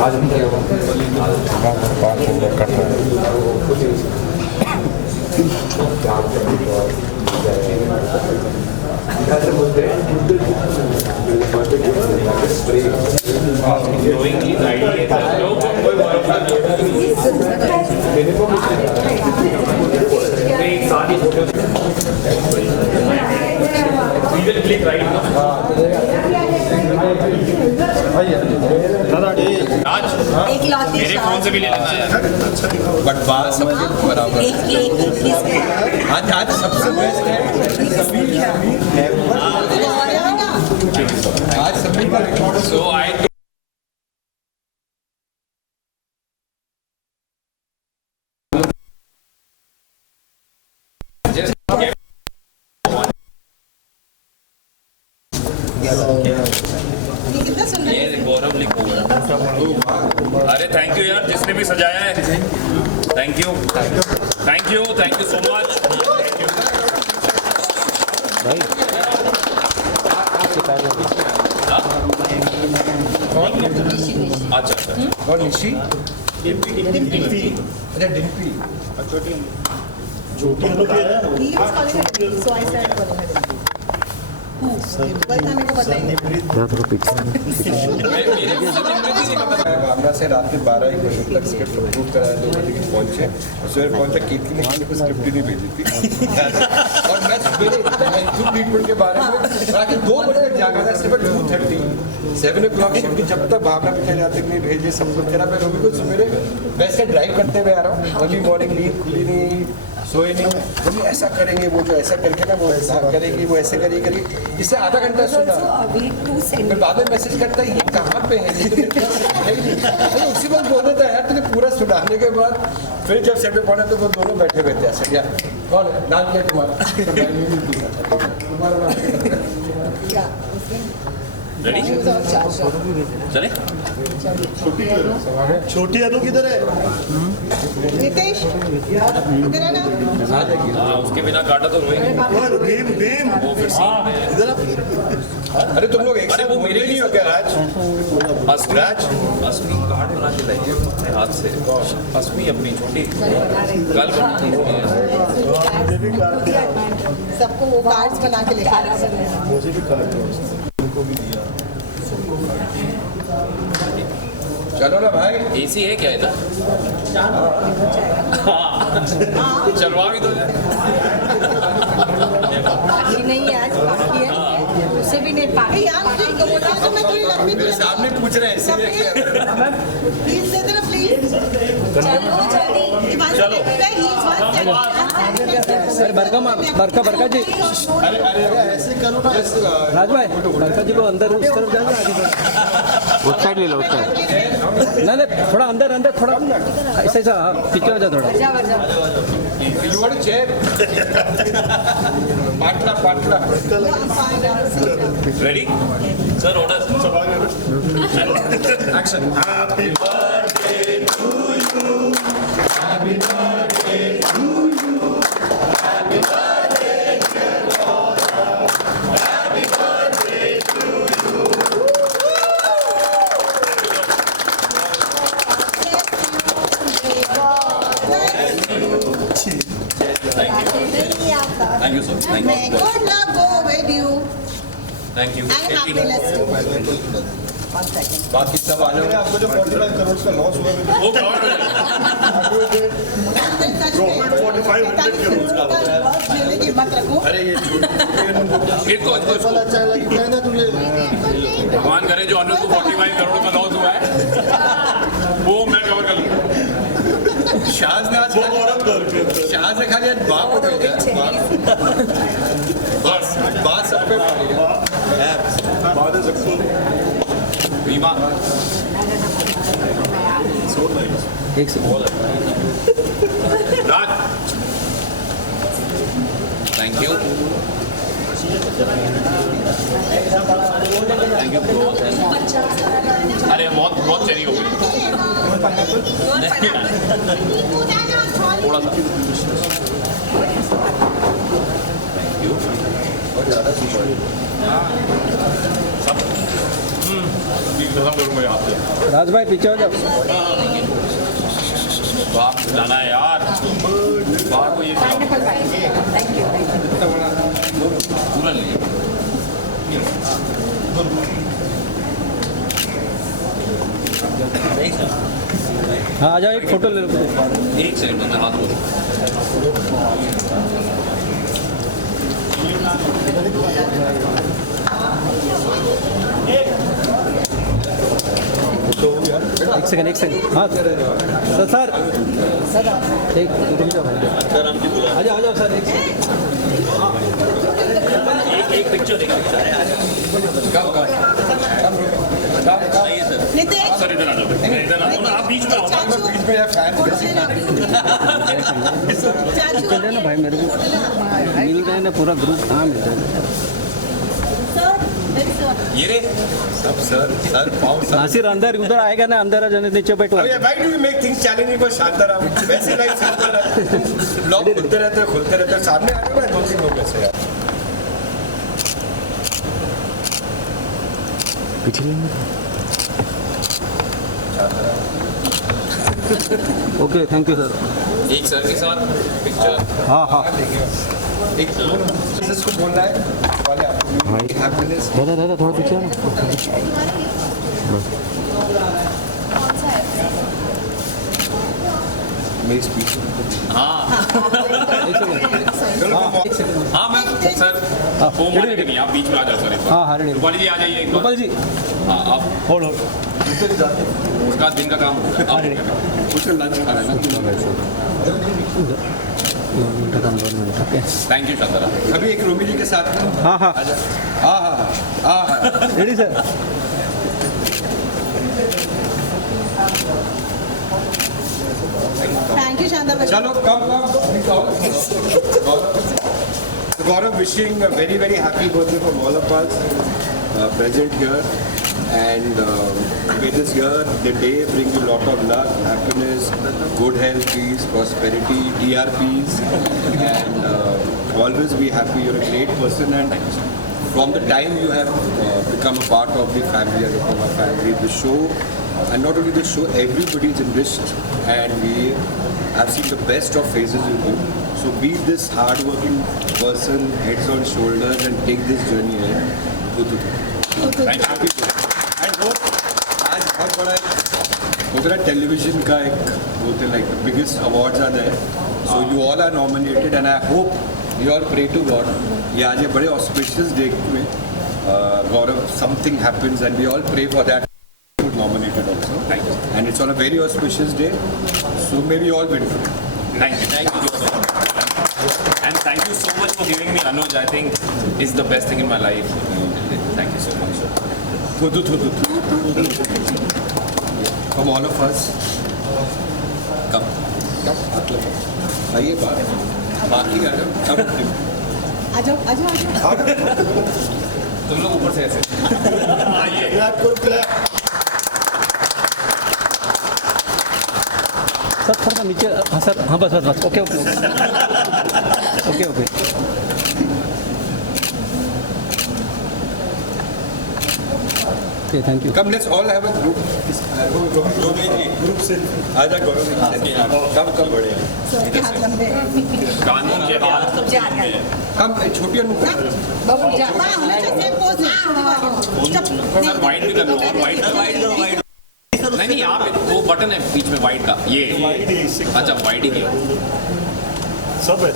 आज हम क्या बात कर रहे मेरे फोन से भी ले लेना यार, बट बात सबके बराबर। आज आज सबसे बेस्ट है, आज सभी का रिकॉर्ड। सो आई गौरव लिखो। अरे थैंक यू यार जिसने भी सजाया है, thank you thank you thank you so much. अच्छा अच्छा और निशी डिम्पी अच्छा डिम्पी छोटी भावना से रात के 12-1 बजे तक स्क्रिप्ट अप्रूव कराया, 2 बजे की पहुंचे और सवेरे पहुंचा कीर्ति ने किसी को स्क्रिप्ट ही नहीं भेजी थी और मैं सवेरे ट्रीटमेंट के बारे में रात 2 बजे तक जागा था, सिर्फ 2:30 7 o'clock शिफ्ट की। जब तक भावना पीछे जाते नहीं भेजे सब कुछ करा, मैं रवि को सवेरे वैसे ड्राइव करते हुए आ रहा हूँ, अर्ली मॉर्निंग नींद खुली नहीं, सोए नहीं, बोले ऐसा करेंगे, वो जो ऐसा करके ना वो ऐसा करेगी, वो ऐसे करेगी, इससे आधा घंटा सुना। फिर बाद में मैसेज करता है ये कहाँ पे है, ये तो उसी वक्त बोला था यार तुझे पूरा सुनाने के बाद। फिर जब सेट पे पहुंचा तो वो दोनों बैठे हुए थे ऐसे, यार कौन है नाम क्या तुम्हारा? रेडी चले। छोटी अनु किधर है? नितेश इधर है ना? हाँ उसके बिना काटा तो रोएंगे वो फिर सीन में। इधर अरे तुम लोग एक साथ वो मेरे नहीं हो क्या राज? असमी कार्ड बना के लाइए अपने हाथ से, असमी अपनी छोटी कल सबको वो कार्ड्स बना के लेकर आ रहे हैं। मुझे भी कार्ड उनको भी दिया। चलो ना भाई, एसी है क्या इधर? चलवा भी दो। बाकी नहीं है, आज बाकी है, उसे भी नहीं पाकी यार। मुझे बोला तो मैं थोड़ी लंबी मेरे सामने पूछ रहे हैं इसीलिए। प्लीज दे देना प्लीज। चलो जल्दी अरे बरका जी, अरे ऐसे करो ना, राज भाई बरका जी को अंदर उस तरफ जाना, आगे उस साइड ले लो, उस साइड नहीं थोड़ा अंदर थोड़ा ऐसा ऐसा पीछे हो जा थोड़ा। You want to chair? पाटला। Ready? Sir, order. Action. Happy birthday to you. Happy birthday to you. Happy birthday dear Gaurav. Happy birthday to you. Thank you, sir. Thank May you. good luck go with you Thank you. and happiness too. 1 second. बाकी सब आ जाओ। आपको जो 45 करोड़ का loss हुआ है, वो मेले की मत रखो। अरे ये इसको अच्छा लगता है ना तुझे? भगवान करे जो अनु को 45 करोड़ का लॉस हुआ है वो मैं कवर कर लूँ। शाहज ने आज शाहज ने खाली आज बाप हो गया, बात सब पे बीमा एक सेकंड। राज थैंक यू अरे बहुत चेरी हो गई थोड़ा सा। थैंक यू और ज़्यादा सब राज भाई पीछे हो जाओ। जाना है यार बाहर को ये पाइनएप्पल थैंक यू पूरा नहीं हाँ आ जाओ, एक फोटो ले लो। एक सेकंड में हाथ धो एक सेकंड हाँ सर एक रुक जाओ भाई। आ जाओ सर एक पिक्चर देखा सर इधर आ जाओ इधर आओ ना आप बीच में आओ ना बीच में या फैन चल रहे ना भाई, मेरे को मिल रहे हैं ना पूरा ग्रुप। हाँ मिल रहे हैं। ये रे सब सर पाँव नासिर अंदर उधर आएगा ना, अंदर आ जाने नीचे बैठो। Why do you make things challenging for Shantaram? वैसे लाइफ सिंपल है। लोग खुलते रहते हैं सामने आ रहे हो ना 2-3 लोग ऐसे यार। Okay thank you sir. एक सर के साथ पिक्चर हाँ हाँ एक को बोलना है वाले आपको हैप्पीनेस दादा थोड़ा पीछे आओ ना। मेरी स्पीच हाँ मैं सर वो माने नहीं आप बीच में आ जाओ सर एक बार हाँ रेडी। रूपाली जी आ जाइए एक बार गोपाल जी हाँ आप होल्ड उसका दिन का काम होगा आप कुछ लंच खा रहे हैं ना थैंक यू शांतारा अभी एक रोमी जी के साथ हाँ हाँ हाँ ready sir. Thank you Shanta चलो कम Gaurav, wishing a very very happy birthday from all of us present here, and may this year the day bring you lot of luck, happiness, good health, peace, prosperity, ERPs, and always be happy. You're a great person, and from the time you have become a part of the family and become a family, the show, and not only the show, everybody is enriched, and we have seen the best of phases with you. So be this hard-working person, heads on shoulders, and take this journey ahead. Happy birthday. And hope आज बहुत बड़ा होगा television का एक होते like biggest awards are there. So you all are nominated, and I hope you all pray to God. ये आज ये बड़े auspicious day में Gaurav something happens, and we all pray for that. Nominated also. Thank you. And it's on a very auspicious day. So maybe all win. Thank you so much. And thank you so much for giving me Anuj. I think it's the best thing in my life. Thank you so much. From all of us. Come. आइए बाकी आ जाओ. आ जाओ तुम लोग ऊपर से ऐसे आइए सर थोड़ा सा नीचे। हाँ सर हाँ बस okay okay thank you. Come, let's all have a group. Group selfie. आजा गौरव जी. Come बढ़िया. कानून के हाथ Come छोटी अनु. बाबू जा हमेशा सेम पोज सर वाइट भी कर लो और वाइट नहीं यहाँ पे वो बटन है बीच में वाइट का ये अच्छा वाइट ही किया सब है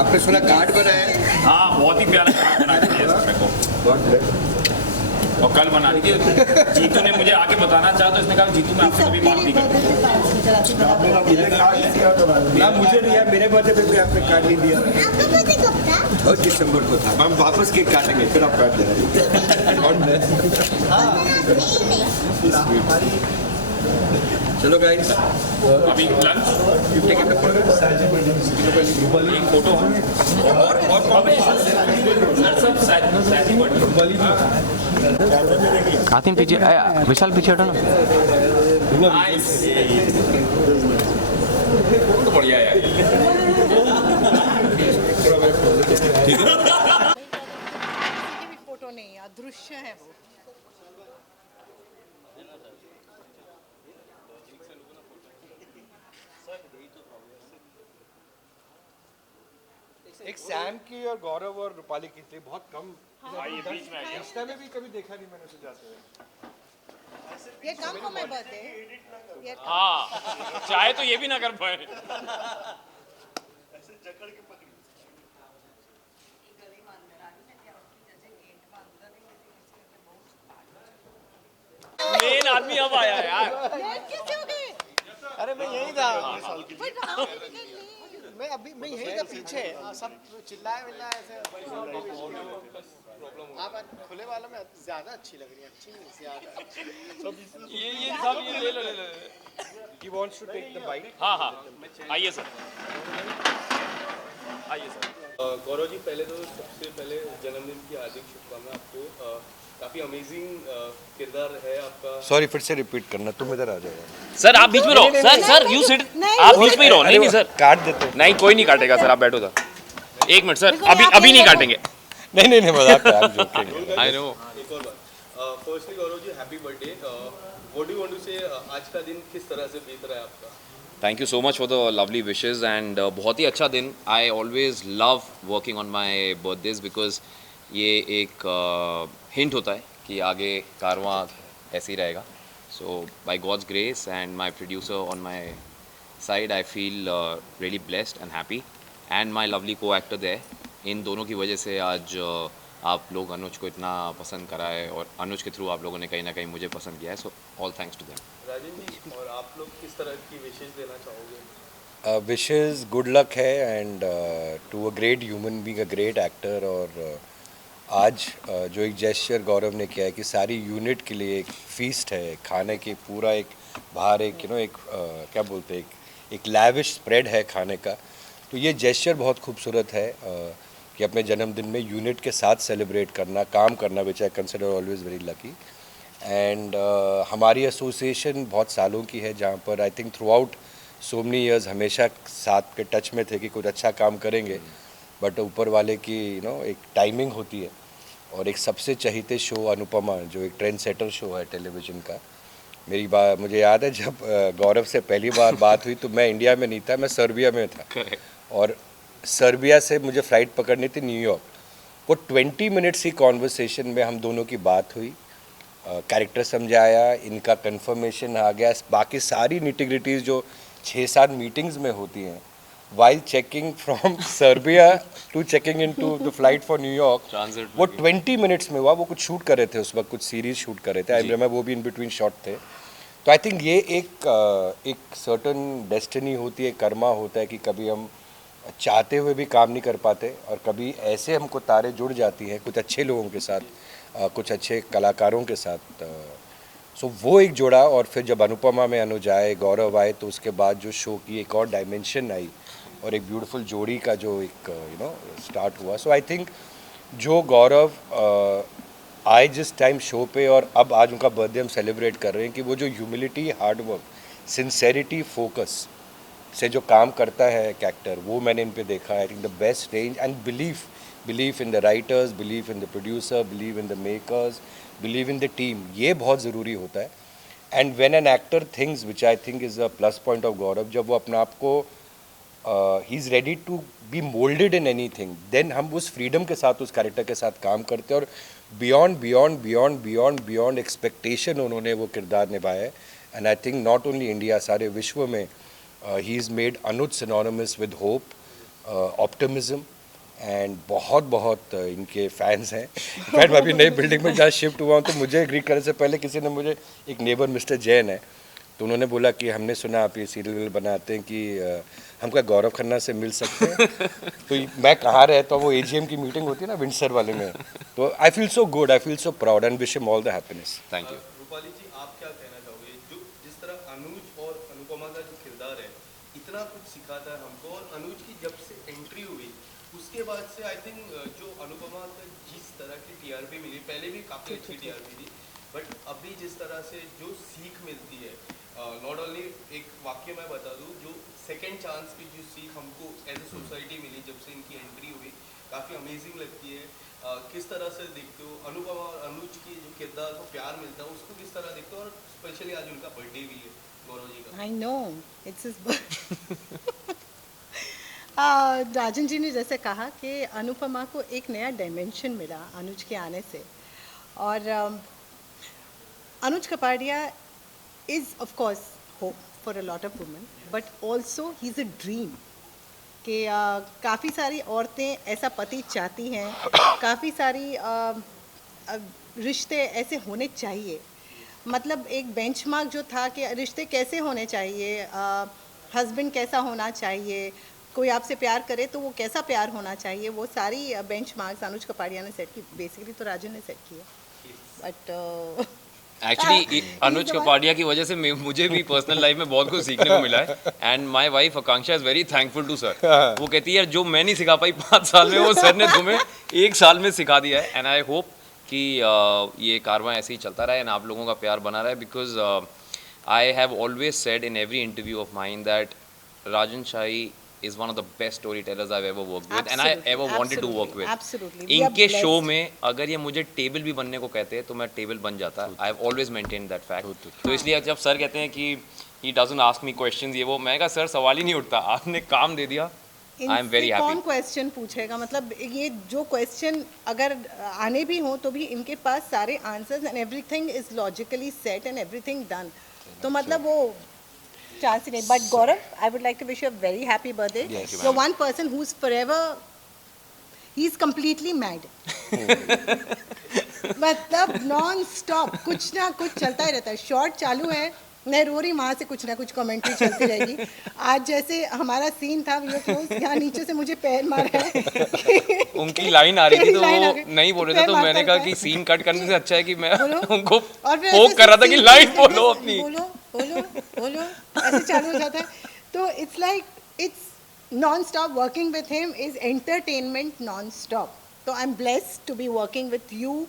आपने सुना कार्ड बनाया है? हाँ बहुत ही प्यारा कार्ड बना दिया मेरे को और कल बना दी थी जीतू ने मुझे आके बताना चाहा तो इसने कहा जीतू मैं आपसे कभी बात नहीं करूँ ना मुझे नहीं है, मेरे बर्थडे पे भी आपने कार्ड नहीं दिया. आपका बर्थडे कब था? और दिसंबर को था. हम वापस केक काटेंगे फिर आप काट देना. चलो गाइस, अभी lunch you take it the एक फोटो और कॉम्बिनेशन सब सैजी आतिम पीछे विशाल पीछे हटो ना। नाइस तो बढ़िया है किसी की भी फोटो नहीं, अदृश्य है वो। एक सैम की और गौरव और रूपाली की थी, बहुत कम। बीच में आइए। इंस्टा में भी कभी देखा नहीं मैंने उसे जाते हुए। ये कम को मैं बर्थडे, ये हाँ, चाहे तो ये भी ना कर पाए। मेन आदमी अब आया यार। ये कैसे हो गए? अरे मैं यही था, बट आप नहीं। मैं यही था पीछे, सब चिल्लाए विल्लाए ऐसे। आप खुले वालों में ज्यादा अच्छी लग रही है, अच्छी नहीं ज्यादा। ये सब ये ले लो। He wants to take the bite. हाँ हाँ, आइए सर, आइए सर। गौरव जी, पहले तो सबसे पहले जन्मदिन की हार्दिक शुभकामनाएं आपको। काफ़ी अमेजिंग किरदार है आपका। सॉरी, फिर से रिपीट करना, तुम इधर आ जाओ। सर आप बीच में रहो। सर यू सिट, आप बीच में ही रहो। नहीं सर, काट देते हैं। नहीं कोई नहीं काटेगा सर, आप बैठो सर। एक मिनट सर, अभी नहीं काटेंगे। नहीं मजाक है, आप जोकिंग। I know. एक और बात, firstly Gaurav ji, happy birthday. What do you want to say, आज का दिन किस तरह से बीत रहा है आपका? Thank you so much for the lovely wishes and बहुत ही अच्छा दिन। I always love working on my birthdays because ये एक हिंट होता है कि आगे कारवां ऐसे ही रहेगा। So by God's grace and my producer on my side, I feel really blessed and happy and my lovely co actor there. इन दोनों की वजह से आज आप लोग अनुज को इतना पसंद करा है और अनुज के थ्रू आप लोगों ने कहीं ना कहीं मुझे पसंद किया है। So all thanks to them. Rajan ji, और आप लोग किस तरह की विशेष देना चाहोगे? विशेज़ गुड लक है and to a great human being a great actor. और आज जो एक जेस्चर गौरव ने किया है कि सारी यूनिट के लिए एक फीस्ट है, खाने की पूरा एक बाहर एक एक क्या बोलते हैं, एक लैविश स्प्रेड है खाने का। तो ये जेस्चर बहुत खूबसूरत है कि अपने जन्मदिन में यूनिट के साथ सेलिब्रेट करना, काम करना, which I consider always very lucky. And हमारी एसोसिएशन बहुत सालों की है, जहाँ पर I think throughout so many years हमेशा साथ के टच में थे कि कुछ अच्छा काम करेंगे। बट ऊपर वाले की एक टाइमिंग होती है। और एक सबसे चहीते शो अनुपमा, जो एक ट्रेंड सेटर शो है टेलीविज़न का। मेरी बात मुझे याद है, जब गौरव से पहली बार बात हुई तो मैं इंडिया में नहीं था, मैं सर्बिया में था। और सर्बिया से मुझे फ़्लाइट पकड़नी थी न्यूयॉर्क। वो 20 मिनट्स की कॉन्वर्सेशन में हम दोनों की बात हुई, कैरेक्टर समझाया, इनका कंफर्मेशन आ गया। बाकी सारी निटिग्रिटीज़ जो 6-7 मीटिंग्स में होती हैं, while checking from Serbia to checking into the flight for New York, वो 20 मिनट्स में हुआ। वो कुछ शूट कर रहे थे उस वक्त, कुछ सीरीज शूट कर रहे थे, आई रिमेंबर, वो भी इन बिटवीन शॉट थे। तो आई थिंक ये एक सर्टन डेस्टिनी होती है, कर्मा होता है कि कभी हम चाहते हुए भी काम नहीं कर पाते और कभी ऐसे हमको तारे जुड़ जाती हैं कुछ अच्छे लोगों के साथ, कुछ अच्छे कलाकारों के साथ। सो वो एक जोड़ा। और फिर जब अनुपमा में अनुज आए, गौरव आए, तो उसके बाद जो शो की एक और डायमेंशन आई और एक ब्यूटीफुल जोड़ी का जो एक स्टार्ट हुआ। सो आई थिंक जो गौरव आए जिस टाइम शो पे और अब आज उनका बर्थडे हम सेलिब्रेट कर रहे हैं, कि वो जो ह्यूमिलिटी, हार्डवर्क, सिंसेरिटी, फोकस से जो काम करता है एक एक्टर, वो मैंने इन पे देखा है। I think the best range and believe in the writers, believe in the producer, believe in the makers, believe in the team, ये बहुत ज़रूरी होता है। And when an actor thinks, which I think is a plus point of Gaurav, जब वो अपने आप को ही is ready to be moulded in anything, then हम उस फ्रीडम के साथ उस कैरेक्टर के साथ काम करते हैं और बियॉन्ड एक्सपेक्टेशन उन्होंने वो किरदार निभाया है। And I think not only India, सारे विश्व में he is made Anuj synonymous with hope, optimism and बहुत इनके फैंस हैं। इनफैक्ट मैं अभी नई बिल्डिंग में जहाँ शिफ्ट हुआ हूँ, तो मुझे ग्रीट करने से पहले किसी ने मुझे, एक नेबर मिस्टर जैन है, तो उन्होंने बोला कि हमने सुना आप ये सीरियल बनाते हैं, कि हम क्या गौरव खन्ना से मिल सकते हैं? तो मैं कहाँ रहता हूँ, वो AGM की मीटिंग होती है ना विंडसर वाले में, तो I feel so good, I feel so proud and wish him all the happiness. Thank you. Rupali ji, आप क्या कहना चाहोगे? जो जिस तरह अनुज और अनुपमा का जो किरदार है, इतना कुछ सिखाता है हमको, और अनुज की जब से एंट्री हुई उसके बाद से आई थिंक जो अनुपमा का जिस तरह की TRP मिली, पहले भी काफ़ी अच्छी TRP थी, बट अभी जिस तरह से जो सीख मिलती है, नॉट ओनली, एक वाक्य मैं बता दूं, जो सेकंड चांस की जो सीख हमको एज ए सोसाइटी मिली जब से इनकी एंट्री हुई, काफ़ी अमेजिंग लगती है। किस तरह से देखते हो अनुपमा और अनुज की जो किरदार को प्यार मिलता है उसको किस तरह देखते हो, और स्पेशली आज उनका बर्थडे भी है गौरव जी का। I know it's his Rajan ji ने जैसे कहा कि अनुपमा को एक नया डायमेंशन मिला अनुज के आने से, और Anuj Kapadia is of course hope for a lot of women, but also he is a dream कि काफ़ी सारी औरतें ऐसा पति चाहती हैं, काफ़ी सारी रिश्ते ऐसे होने चाहिए। मतलब एक बेंचमार्क जो था कि रिश्ते कैसे होने चाहिए, हस्बैंड कैसा होना चाहिए, कोई आपसे प्यार करे तो वो कैसा प्यार होना चाहिए, वो सारी बेंचमार्क्स अनुज कपाड़िया ने सेट की। बेसिकली तो राजन ने सेट की है, बट एक्चुअली अनुज कपाड़िया की वजह से मुझे भी पर्सनल लाइफ में बहुत कुछ सीखने को मिला है, and my wife Akanksha is very thankful to sir. वो कहती है जो मैं नहीं सिखा पाई 5 साल में, वो सर ने तुम्हें 1 साल में सिखा दिया है। एंड आई होप कि ये कारवां ऐसे ही चलता रहे एंड आप लोगों का प्यार बना रहे, because I have always said in every interview of mine that Rajan shahi is one of the best storytellers I've ever worked with and I ever wanted to work with. Absolutely. इनके show में अगर ये मुझे table भी बनने को कहते हैं तो मैं टेबल बन जाता। I have always maintained that fact. तो इसलिए जब सर कहते हैं कि he doesn't ask me questions ये वो, मैं कहा सर सवाल ही नहीं उठता, आपने काम दे दिया। I am very happy. कौन क्वेश्चन पूछेगा, मतलब ये जो क्वेश्चन अगर आने भी हो तो भी इनके पास सारे answers and everything is logically set and everything done, तो मतलब वो चांस ही नहीं। But Gaurav, I would like to wish you a very happy birthday. You are one person who is forever, he is completely mad. मतलब non stop कुछ ना कुछ चलता ही रहता है। शॉर्ट चालू है, मैं रो रही, वहाँ से कुछ ना कुछ कमेंट्री चलती रहेगी। आज जैसे हमारा सीन था यहाँ नीचे से मुझे पैर मारा है। उनकी लाइन आ रही थी तो वो नहीं बोल रहे थे, तो मैंने कहा कि सीन कट करने से अच्छा है कि मैं उनको पोक कर रहा था कि लाइन बोलो अपनी, बोलो बोलो बोलो, ऐसे चालू हो जाता है। तो it's like it's non stop working with him is entertainment non stop. तो I am blessed to be working with you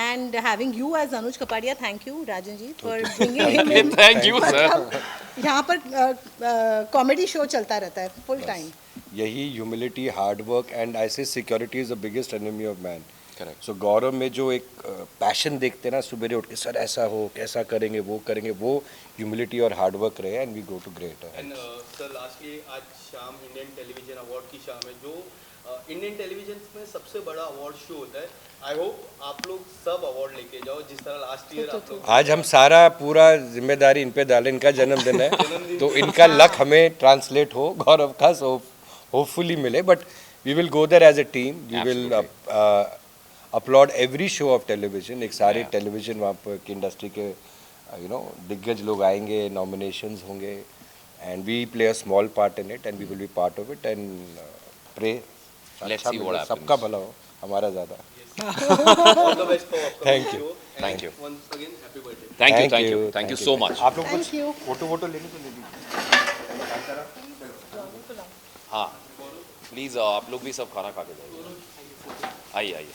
and having you as Anuj Kapadia. Thank you Rajan ji for bringing him in. Thank you sir. यहाँ पर comedy show चलता रहता है full time. यही humility, hard work and I say security is the biggest enemy of man. Correct. So Gaurav में जो एक passion देखते हैं ना, सुबह उठ के सर ऐसा हो, कैसा करेंगे, वो ह्यूमिलिटी और हार्ड वर्क रहे and we go to great. And sir lastly आज शाम इंडियन टेलीविजन अवार्ड की शाम है, जो इंडियन टेलीविजन में सबसे बड़ा अवार्ड शो होता है। आई होप आप लोग सब अवार्ड लेके जाओ जिस तरह लास्ट ईयर आप लोग। आज हम सारा पूरा जिम्मेदारी इन पे डालें, इनका जन्मदिन है तो इनका लक हमें ट्रांसलेट हो गौरव का, सो होपफुली मिले। But we will go there as a team, we will upload every show of television. एक सारे टेलीविजन वहाँ पर की इंडस्ट्री के यू नो दिग्गज लोग आएंगे, नॉमिनेशंस होंगे and we play a small part in it and we will be part of it and pray सबका भला हो, हमारा ज़्यादा। All the best for upcoming Thank you. show. And Thank you. Once again, happy birthday. Thank you so much. आप लोग कुछ photo लेने को ले लीजिए। हाँ प्लीज़ आप लोग भी सब खाना खा के जाइए। आइए आइए।